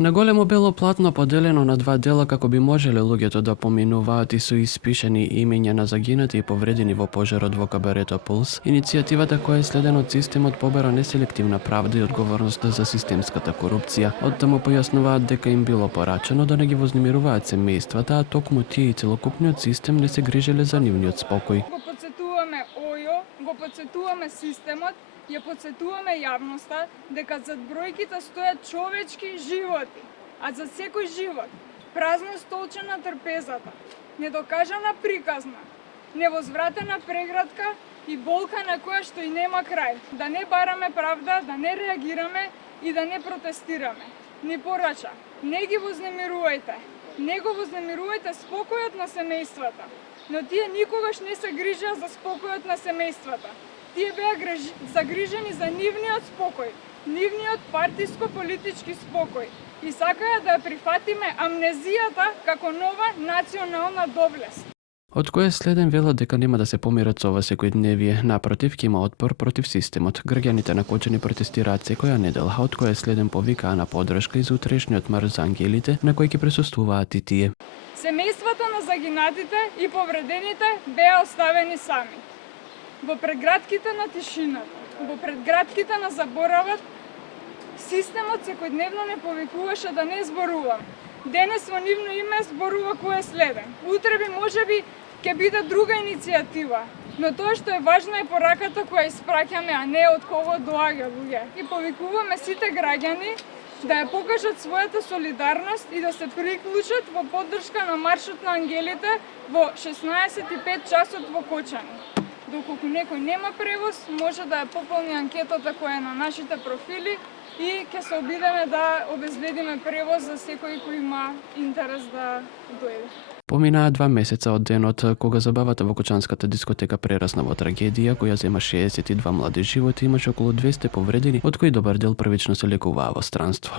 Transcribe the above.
На големо бело платно поделено на два дела како би можеле луѓето да поминуваат и со испишани имења на загинати и повредени во пожарот во кабарето Пулс, иницијативата која е следена од системот побара неселективна правда и одговорност за системската корупција. Оттаму појаснуваат дека им било порачено да не ги вознемируваат семејствата, а токму тие и целокупниот систем не се грижеле за нивниот спокој. Го потсетуваме ОЈО, го потсетуваме системот, ја потсетуваме јавноста дека зад бројките стојат човечки животи, а за секој живот празно столче на трпезата, недокажана приказна, невозвратена преградка и болка на која што и нема крај. Да не бараме правда, да не реагираме и да не протестираме. Ни порача, не ги вознемирувајте, не го вознемирувајте спокојот на семејствата, но тие никогаш не се грижаа за спокојот на семејствата. Тие беа загрижени за нивниот спокој, нивниот партиско-политички спокој и сакаа да ја прифатиме амнезијата како нова национална доблест. Од кое следен велат дека нема да се помират со ова секојдневие, напротив ќе има отпор против системот. Граѓаните на Кочани протестираат секоја недела, од кое следен повикаа на поддршка и за утрешниот марш за ангелите, на кој ќе присуствуваат и тие. Семејствата на загинатите и повредените беа оставени сами. Во предградките на тишината, во предградките на заборавот, системот секојдневно не повикуваше да не зборувам. Денес во нивно име зборува кој е следен. Утре би можеби ќе биде друга иницијатива, но тоа што е важно е пораката која испраќаме, а не од кого доаѓа луѓе. И повикуваме сите граѓани да ја покажат својата солидарност и да се приклучат во поддршка на маршот на ангелите во 16:05 часот во Кочани. Доколку некој нема превоз, може да ја пополни анкетата која е на нашите профили и ќе се обидеме да обезбедиме превоз за секој кој има интерес да дојде. Поминаа 2 месеца од денот кога забавата во Кочанската дискотека прерасна во трагедија која зема 62 млади животи и имаше околу 200 повредени, од кои добар дел првично се лекуваа во странство.